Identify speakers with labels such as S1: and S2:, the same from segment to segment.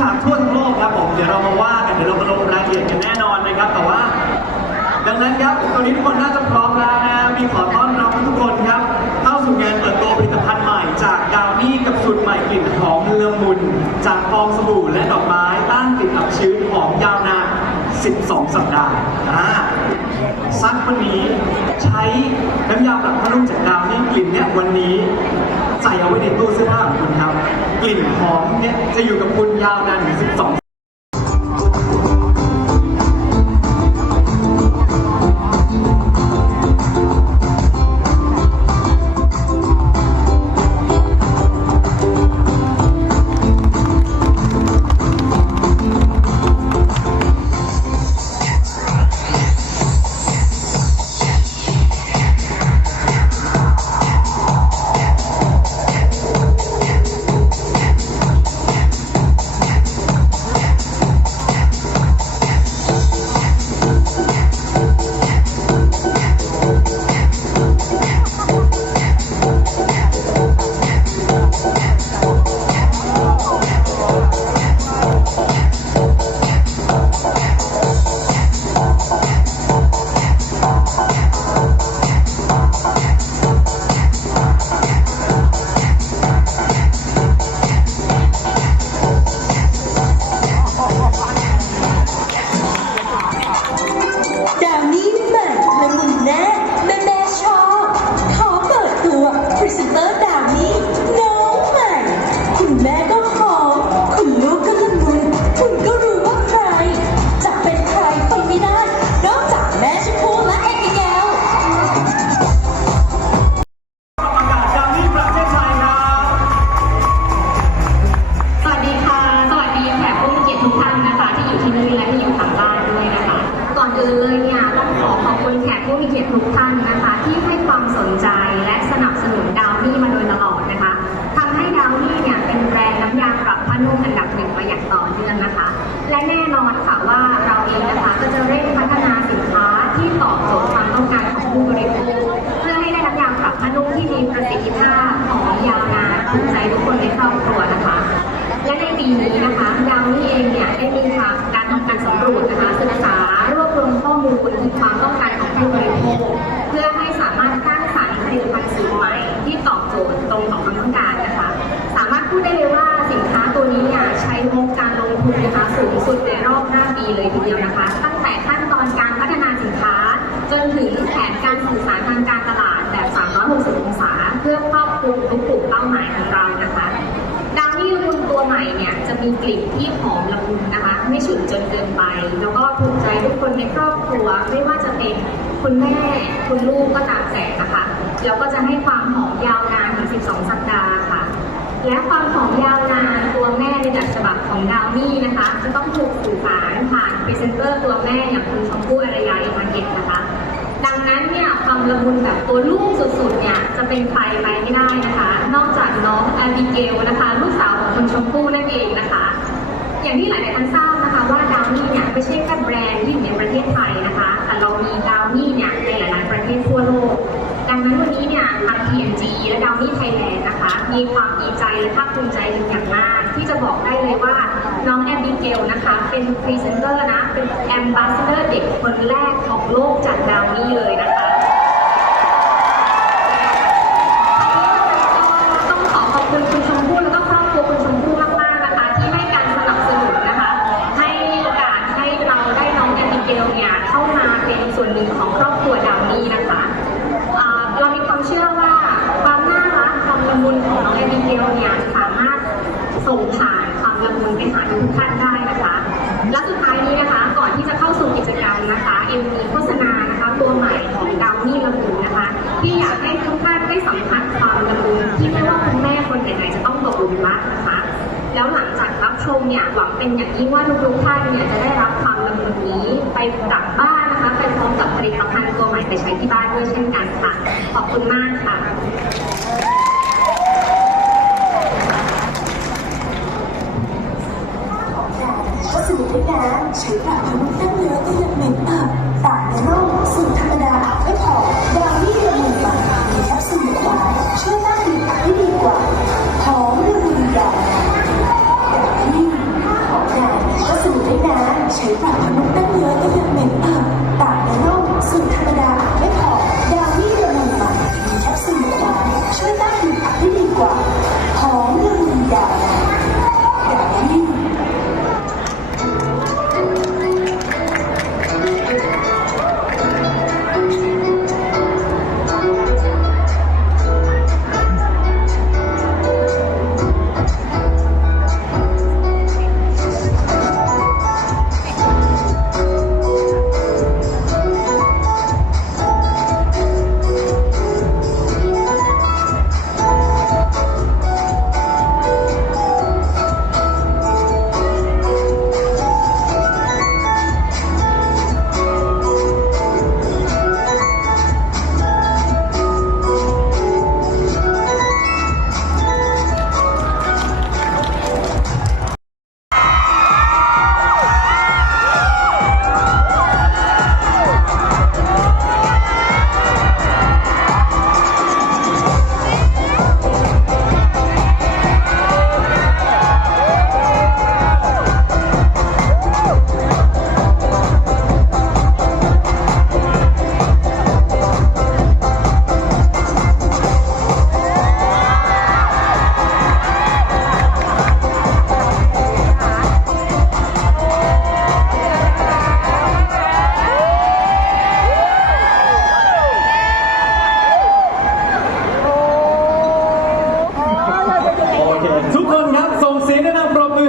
S1: จากทั่วทั้งโลกครับผมเดี๋ยวเรามาว่ากันเดี๋ยวเรามาลงรายละเอียดกันแน่นอนนะครับ แต่ว่า ดังนั้นครับตอนนี้ทุกคนน่าจะพร้อมแล้วนะมีขอต้อนรับทุกคนครับ เข้าสู่งานเปิดตัวผลิตภัณฑ์ใหม่จากดาวนี่กับสูตรใหม่กลิ่นหอมละมุน จากฟองสบู่และดอกไม้ต้านกลิ่นอับชื้นหอมยาวนาน 12 สัปดาห์อ่าซักวันนี้ใช้น้ำยาปรับผ้านุ่มจากดาวนี่กลิ่นเนี่ยวันนี้ใส่เอาไว้ในตู้เสื้อผ้าของคุณครับ กลิ่นหอมเนี่ยจะอยู่กับคุณยาวนานถึง12
S2: อันดั
S1: บ
S3: หนึ่งมาอย่างต่อเนื่องนะคะ และแน่นอนค่ะว่าเราเองนะคะก็จะเร่งพัฒนาสินค้าที่ตอบโจทย์ความต้องการของผู้บริโภคเพื่อให้ได้น้ำยาปรับผ้านุ่มที่มีประสิทธิภาพหอมยาวนานถูกใจทุกคนในครอบครัวนะคะ และในปีนี้นะคะดาวนี่เองเนี่ยได้มีการการทำการสำรวจนะคะศึกษารวบรวมข้อมูลถึงความต้องการของผู้บริโภคเพื่อให้สามารถสร้างสรรค์ผลิตภัณฑ์สูตรใหม่ที่ตอบโจทย์ตรงต่อความต้องการนะคะ สามารถพูดได้เลย 5 ปีเลยทีเดียวนะคะ ตั้งแต่ขั้นตอนการพัฒนาสินค้า จนถึงแผนการสื่อสารทางการตลาดแบบ 360 องศา เพื่อครอบคลุมทุกกลุ่มเป้าหมายของเรานะคะดาวนี่ละมุนตัวใหม่เนี่ยจะมีกลิ่นที่หอมละมุนนะคะ ไม่ฉุนจนเกินไป แล้วก็ถูกใจทุกคนในครอบครัว ไม่ว่าจะเป็นคุณแม่ คุณลูกก็ตามแต่นะคะ แล้วก็จะให้ความหอมยาวนานถึง 12 สัปดาห์ และความหอมยาวนานตัวแม่ในแบบฉบับของดาวนี่นะคะ จะต้องถูกสื่อสารผ่านพรีเซนเตอร์ตัวแม่อย่างคุณชมพู่อารยาอิมาเก็ตนะคะ ดังนั้นเนี่ยความละมุนแบบตัวลูกสุดๆเนี่ยจะเป็นใครไปไม่ได้นะคะ นอกจากน้องอาบิเกลนะคะ ลูกสาวของคุณชมพู่นั่นเองนะคะ อย่างที่หลายๆท่านทราบนะคะว่าดาวนี่เนี่ยไม่ใช่แค่แบรนด์ที่อยู่ในประเทศไทยนะคะ แต่เรามีดาวนี่เนี่ยในหลายๆประเทศทั่วโลก ดังนั้นวันนี้เนี่ยทาง TNG และดาวนี่ไทยแลนด์นะคะ มีความดีใจและภาคภูมิใจเป็นอย่างมาก ที่จะบอกได้เลยว่าน้องแอบิเกลนะคะ เป็นพรีเซนเตอร์นะ เป็นแอมบาสเดอร์เด็กคนแรกของโลกจากดาวนี่เลยนะคะ รับชมเนี่ยหวังเป็นอย่างยิ่งว่าทุกๆท่านเนี่ยจะได้รับความละมุนนี้ไปกลับบ้านนะคะไปพร้อมกับผลิตภัณฑ์ตัวใหม่ไปใช้ที่บ้านด้วยเช่นกันค่ะ ขอบคุณมากค่ะ
S2: ก็สนุกด้วยนะใช้ปากทำให้แต้มเนื้อก็ยังเหม็นอับปากในร่องสูตรธรรมดาอาบไม่พอดาวนี่ละมุนปากมีแคปซูลหวานช่วยต้านกลิ่นอับได้ดีกว่าหอมละมุนยาวนานดาว Đã trải 灯笼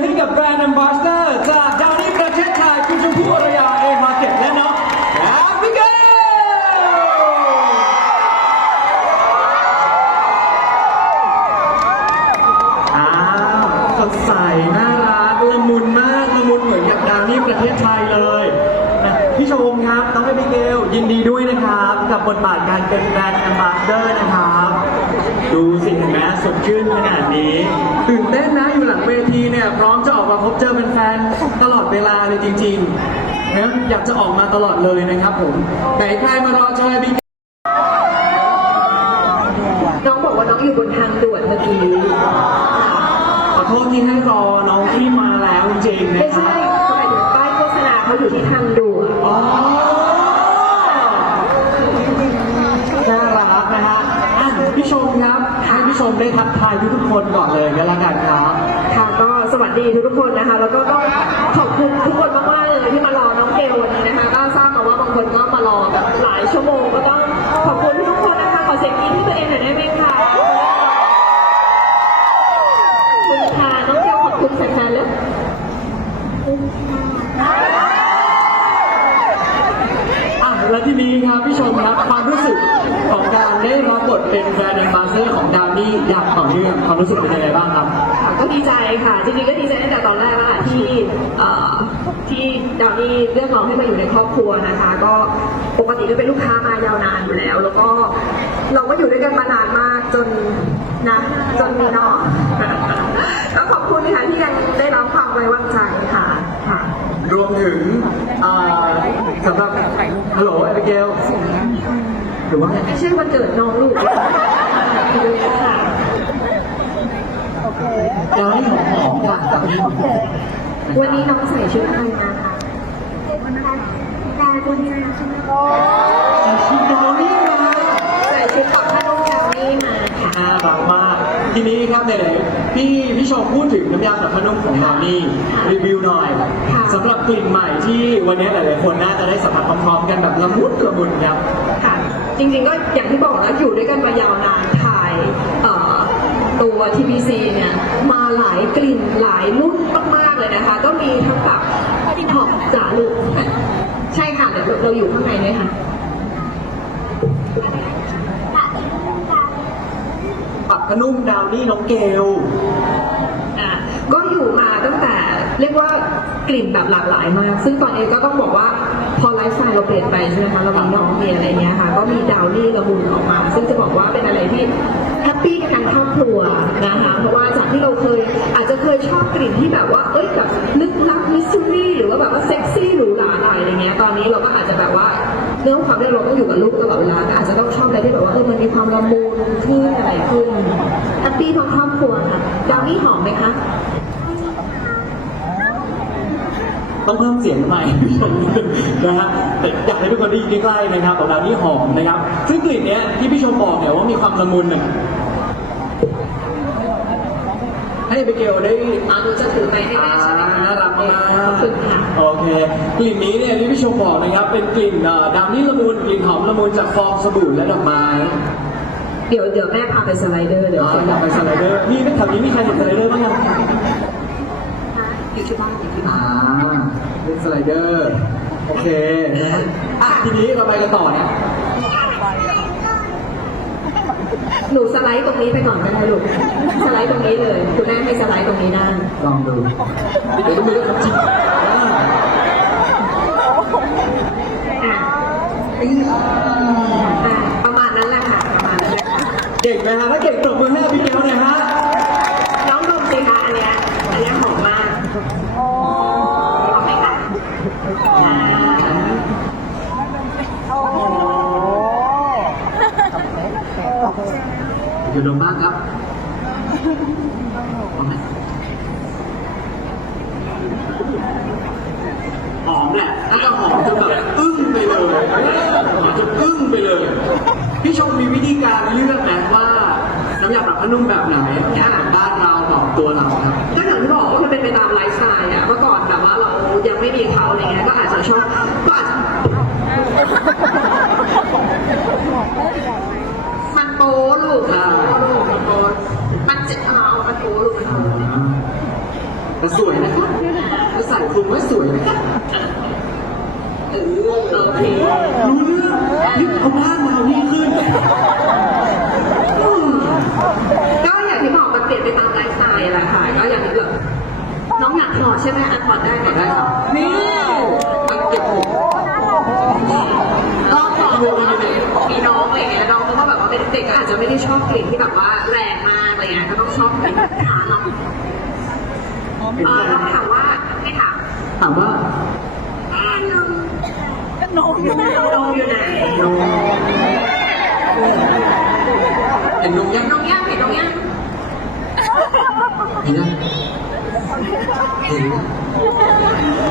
S1: ให้กับแบรนด์แอมบาสเตอร์จากดาวนี่ประเทศไทยคุณชมพู่อรยาเอมาเก็ตและน้องแอบิเกล อ้าวสดใสน่ารักละมุนมากละมุนเหมือนกับดาวนี่ประเทศไทยเลยนะพี่ชมครับน้องเอบิเกลยินดีด้วยนะครับ กับบทบาทการเป็นแบรนด์แอมบาสเดอร์นะครับ ดูสิเห็นไหมสดชื่นขนาดนี้ตื่นเต้นนะอยู่หลังเวทีเนี่ย พร้อมจะออกมาพบเจอแฟนๆตลอดเวลาเลย จริงๆนะอยากจะออกมาตลอดเลยนะครับผมไหนใครมารอเจอเอบิเกล
S4: น้องบอกว่าน้องอยู่บนทางด่วนเมื่อกี้
S1: ขอโทษที่ให้รอน้องที่มาแล้วจริงๆ
S4: ไม่
S1: นะครั
S4: ใช่
S1: บ
S4: หมายถึงป้ายโฆษณาเขาอยู่ที่ทางด่วน
S1: อ๋อน่ารักนะฮะอะพี่ชมครับให้พี่ชมได้ทักทายทุกๆคนก่อนเลยก็แล้วกันครับ
S4: ค่ะก็สวัสดีทุกๆคน คนก็มารอแบบหลายชั่วโมงก็ต้องขอบคุณทุกคนนะคะขอเสียงกรี๊ดให้ตัวเองหน่อยได้ไหมคะขอบคุณค่ะน้องเกลขอบคุณแฟนๆเลย
S1: อะและทีนี้ครับพี่ชมครับความรู้สึกของการได้รับบทเป็นแบรนแอมาสเดอร์ของดาวนี่อย่างต่อเนื่องความรู้สึกเป็นยังไงบ้างครับ
S4: ก็ดีใจค่ะ จริงๆก็ดีใจตั้งแต่ตอนแรกแล้วค่ะที่เอ่อที่ดาวนี่เลือกเราให้มาอยู่ในครอบครัวนะคะ ก็ปกติก็เป็นลูกค้ามายาวนานอยู่แล้ว แล้วก็เราก็อยู่ด้วยกันมานานมากจนนะจนมีน้องก็ขอบคุณนะคะที่ยังได้รับความไว้วางใจค่ะค่ะ
S1: รวมถึงอ่าสำหรับฮัลโหลแอบิเกลหรือว่าไง
S4: ไม่ใช่วันเกิดน้องลูกค่ะ
S1: ดาวนี่หอมๆค่ะดาวนี่หอม
S4: วันนี้น้องใส่ชุดอะไรมาคะ
S3: แต่ตัวนี้นะใช่ไหม
S1: ๆชิดาวนี่มา
S4: ใส่ชุดกับผ้านุ่งดาวนี่มาค่ะ
S1: น่ารักมาก ทีนี้ครับเนี่ยพี่พี่ชมพูดถึงน้ำยาสับพนุ่มของเรานี่รีวิวหน่อยสำหรับกลิ่นใหม่ที่วันนี้หลายๆคนน่าจะได้สัมผัสพร้อมๆกันแบบละมุนละมุนครับ
S4: ค่ะจริงๆก็อย่างที่บอกนะอยู่ด้วยกันมายาวนานถ่ายเอ่อ ตัว TBC เนี่ยมาหลายกลิ่นหลายรุ่นมากๆเลยนะคะ ก็มีทั้งแบบหอมจ่าลูกใช่ค่ะเดี๋ยวเราอยู่ข้างในเลยค่ะ
S1: ปักพนุ่มดาวนี่น้องเกล
S4: อะก็อยู่มาตั้งแต่เรียกว่า กลิ่นแบบหลากหลายมาก ซึ่งตอนนี้ก็ต้องบอกว่าพอไลฟ์สไตล์เราเปลี่ยนไปใช่ไหมคะเรามีน้องมีอะไรเงี้ยค่ะ ก็มีดาวนี่ละมุนออกมา ซึ่งจะบอกว่าเป็นอะไรที่แฮปปี้กันทั้งครอบครัวนะคะ เพราะว่าจากที่เราเคยอาจจะเคยชอบกลิ่นที่แบบว่า เอ้ยแบบลึกลับมิสซูรี่หรือว่าแบบว่าเซ็กซี่หรูหราหน่อยอะไรเงี้ย ตอนนี้เราก็อาจจะแบบว่าเรื่องความที่เราต้องอยู่กับลูกตลอดเวลาก็อาจจะต้องชอบอะไรที่แบบว่าเออมันมีความละมุนขึ้นอะไรขึ้นแฮปปี้ทั้งครอบครัวค่ะดาวนี่หอมไหมคะ
S1: ต้องเพิ่มเสียงใหม่พี่ชมนะฮะแต่อยากให้ทุกคนได้ยินใกล้ๆนะครับของดาวนี่หอมนะครับ ซึ่งกลิ่นเนี้ยที่พี่ชมบอกเนี่ยว่ามีความละมุนเนี่ยให้เบเกลได้
S4: อ่าหนูจะถือไปให้แม่ใช่ไหมคะ
S1: น่ารักมาก
S4: ขอบคุณค่ะ
S1: โอเค กลิ่นนี้เนี่ยที่พี่ชมบอกนะครับ เป็นกลิ่นเอ่อดำนี่ละมุนกลิ่นหอมละมุนจากฟองสบู่และดอกไม้
S4: เดี๋ยวเดี๋ยวแม่พาไปสไลเดอร์เดี๋ยว
S1: อ๋อ
S4: คน
S1: อยากไปสไลเดอร์นี่แถวนี้มีใครเห็นสไลเดอร์บ้างยัง
S4: อยู่ที่บ้านอยู่ที่บ้า
S1: อ่านเล่นสไลเดอร์ โอเคนะฮะอะทีนี้เราไปกันต่อเนี่ย
S4: หนูสไลด์ตรงนี้ไปก่อนก็ได้ลูกสไลด์ตรงนี้เลย คุณแม่ให้สไลด์ตรงนี้ได้
S1: ลองดูเดี๋ยวดูด้วยครับจริงอ่า
S4: อะอะประมาณนั้นแหละค่ะประมาณนั้นแหละค่ะ
S1: เก่งไหมฮะถ้าเก่งตบมือให้พี่เกียวหน่อยฮะ
S4: น้องดมสิคะอันเนี้ยอันเนี้ยหอมมากหอมไหมคะอ่า
S1: อยู่ดมบ้างครับหอมไหมหอมแหละถ้าจะหอมจะแบบอึ้งไปเลยหอมจะอึ้งไปเลย พี่ชมมีวิธีการเลือกไหมว่าน้ำยาปรับผ้านุ่มแบบไหนที่อาหารบ้านเราตอบตัวเราครับ
S4: ก็อย่างที่บอกว่ามันเป็นไปตามไลฟ์สไตล์อะเมื่อก่อนแบบว่าเรายังไม่มีเขาอะไรเงี้ยก็อาจจะชอบก็อาจจะมัน โป๊ลูกมันโป๊ลูกมันโป๊มันเจ็บเอามันโป๊ลูกมันโป๊
S5: แต่สวยนะครับจะใส่คลุมไว้สวยนะครับเออโอเค
S1: รู้เรื่องนี่เอาบ้านเรานี่ขึ้น
S4: ก็อย่างที่บอกมันเปลี่ยนไปตามไลฟ์สไตล์แหละค่ะก็อย่างแบบน้องอยากถอดใช่ไหมอะถอดได้ไหม
S5: ได้ครับ
S4: นี่
S5: เก็บผม
S4: ก็ถอดดูมันมีมีน้องอะไรเงี้ยน้องเขาก็แบบว่า เด็กอาจจะไม่ได้ชอบกลิ่นที่แบบว่าแรงมากอะไรเงี้ยก็ต้องชอบกลิ่นหาเนาะเออน้องถามว่าไม่ถาม
S5: ถามว่า
S4: แม่นมนมอยู่ไหนนมอยู่ไหน
S5: เห็นนมยัง
S4: นมย่างเห็นนมย่าง
S5: เห็นยังเห็น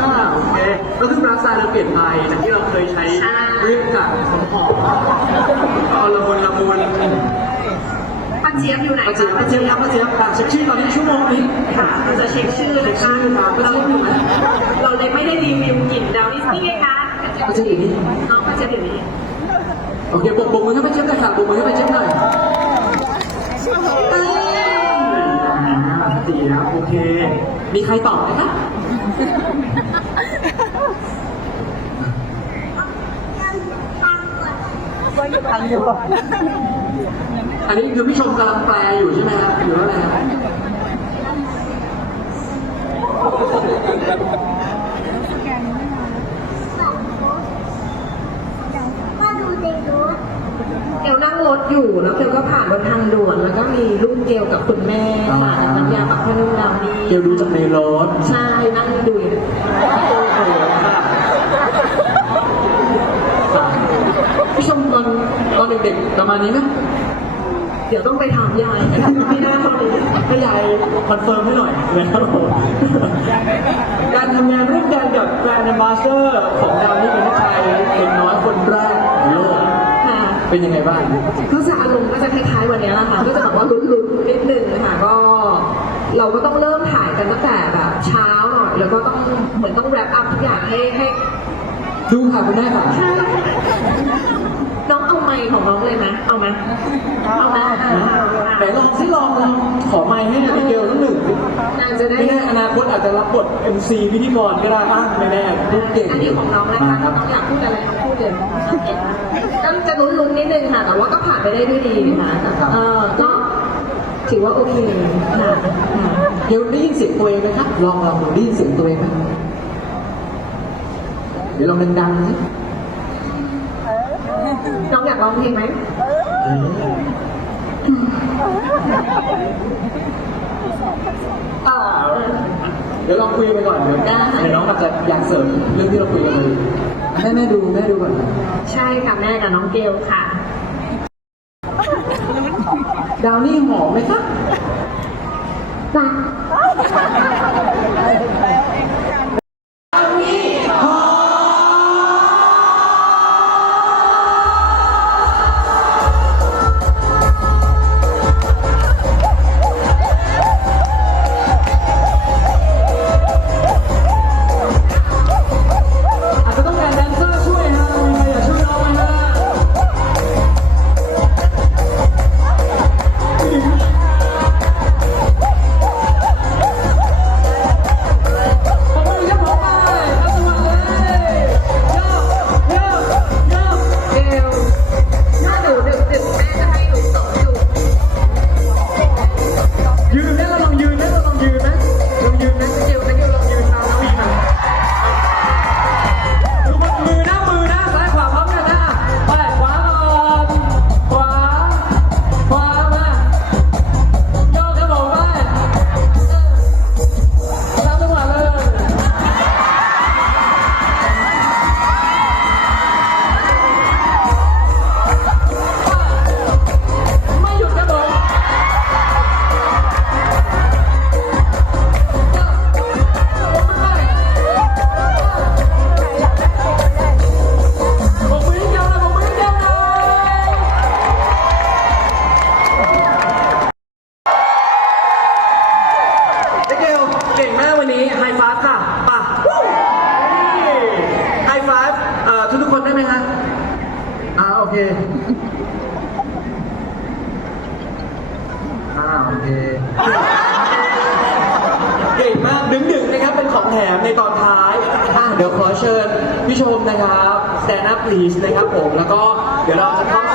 S1: อ่าโอเคก็คือรักษาเราเปลี่ยนไปจากที่เราเคย เจี๊
S4: ยบอยู่ไหน
S1: ป้าเจี๊ยบป้าเจี๊ยบครับป้าเจี๊ยบค่ะเช็คชื่อตอนนี้ชั่วโมงนี้
S4: ค่ะเราจะเช็คชื่อนะ
S1: ชื่
S4: คะ
S1: อครับป้าเจี๊ยบอยู่ไหม
S4: เราเลยไม่ได้รีวิวกลิ่นดาวนี่นี่ไงคะ
S5: ก็จะอยู่นี่
S4: น้องป้าเจี๊ยบอยู่นี่
S5: โอเคปกปกมือให้ไปเช็คหน่อยค่ะปกมือให้ไปเช็คหน่อย
S4: เอ้ย
S1: อ่าดีนะโอเค
S5: มีใครตอบไหมคะอั นนี้คือพี่ชมกำลังแปลอยู่ใช่ไหมครับหรือว่าอะไรครับ
S3: ก็ดูในรถ
S4: เกลนั่งรถอยู่แล้วเกลก็ผ่านบนทางด่วน แล้วก็มีลูกเกลกับคุณแม่ผ่านน้ำยาปักพนุ่มดำนี่
S5: เกียวดูจากในรถ
S4: ใช่นั่งดูอยู่โอ้โห
S5: พี่ชมตอนตอนเด็กๆประมาณนี้ไหม
S4: เดี๋ยวต้องไปถามยายไม่ได้เท่านี้
S1: ให้ยายคอนเฟิร์มให้หน่อยนะครับผมการทำงานร่วมกันกับแบรนด์มาสเตอร์ของดาวนี่เป็นชายเป็นน้อยคนแรกในโลกเป็นยังไงบ้าง
S4: ก็จะอารมณ์ก็จะคล้ายๆวันนี้แหละค่ะก็จะแบบว่าลุ้นๆนิดนึงค่ะก็เราก็ต้องเริ่มถ่ายกันตั้งแต่แบบเช้าหน่อยแล้วก็ต้องเหมือนต้องแรปอัพทุกอย่างให้ให้
S5: ดูค่ะคุณแม่ค่ะ
S4: น้อง มค์ของน้องเลยไหมเอาไหมเอาไหม
S1: ไหนลองสิลองลองขอไมค์ให้นะพี่เกลทั้งหนึ่ง
S4: นางจะได้
S1: ไม่แน่อนาคตอาจจะรับบท MC พิธีกรก็ได้บ้างไม่แน่พูดเก่ง
S4: อันนี้ของน้องนะคะถ้าน้องอยากพูดอะไรน้องพูดเลยก็จะลุ้นๆนิดนึงค่ะแต่ว่าก็ผ่านไปได้ด้วยดีค่ะเออก็ถือว่าโอเคค่ะ
S5: เกียวได้ยินเสียงตัวเองไหมครับลองลองดูได้ยินเสียงตัวเองไหมเดี๋ยวลองดังๆสิ
S4: น้องอยากร้องเพลงไหม
S5: เออ
S4: เออ
S5: เดี๋ยวลองคุยไปก่อนเดี๋ยว
S4: ได้
S5: เดี๋ยวน้องอาจจะอยากเสริมเรื่องที่เราคุยกันเลยแม่แม่ดูแม่ดูก่อน
S4: ใช่ค่ะแม่กับน้องเกลค่ะ
S5: ดาวนี่หอมไหมคะ
S4: จ้ะ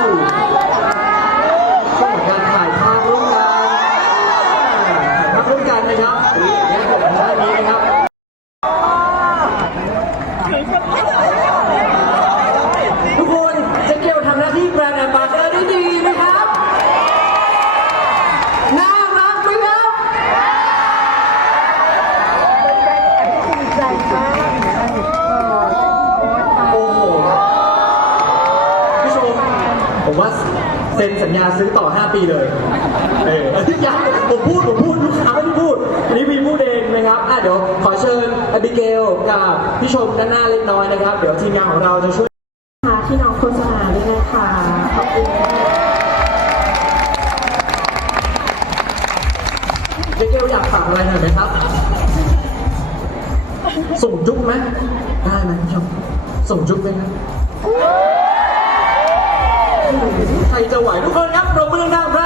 S1: สู่ช่วงของการถ่ายภาพร่วมกันถ่ายภาพร่วมกันนะครับเนี่ยผมทางด้านนี้นะครับ ทุกคนเจะเกี่ยวทำหน้าที่แบรนด์แอมบาสเดอร์ได้ดีไหมครับ น่ารักไหมครับ โอ้โหพี่ชมผมว่าเซ็นสัญญาซื้อต่อ 5 ปีเลย เออยังผมพูด ผมพูด ลูกค้าไม่ได้พูด อันนี้มีพูดเองนะครับอะเดี๋ยวขอเชิญอบิเกลกับพี่ชมด้านหน้าเล็กน้อยนะครับ เดี๋ยวทีมงานของเราจะช่วย
S4: ค่ะที่น้องโฆษณาด้วยนะคะขอบคุณ
S1: เจ๊เกลอยากฝากอะไรหน่อยไหมครับ ส่งจุ๊บไหมได้ไหมพี่ชมส่งจุ๊บไหมครับใครจะไหวทุกคนครับปรบมือดังๆแบร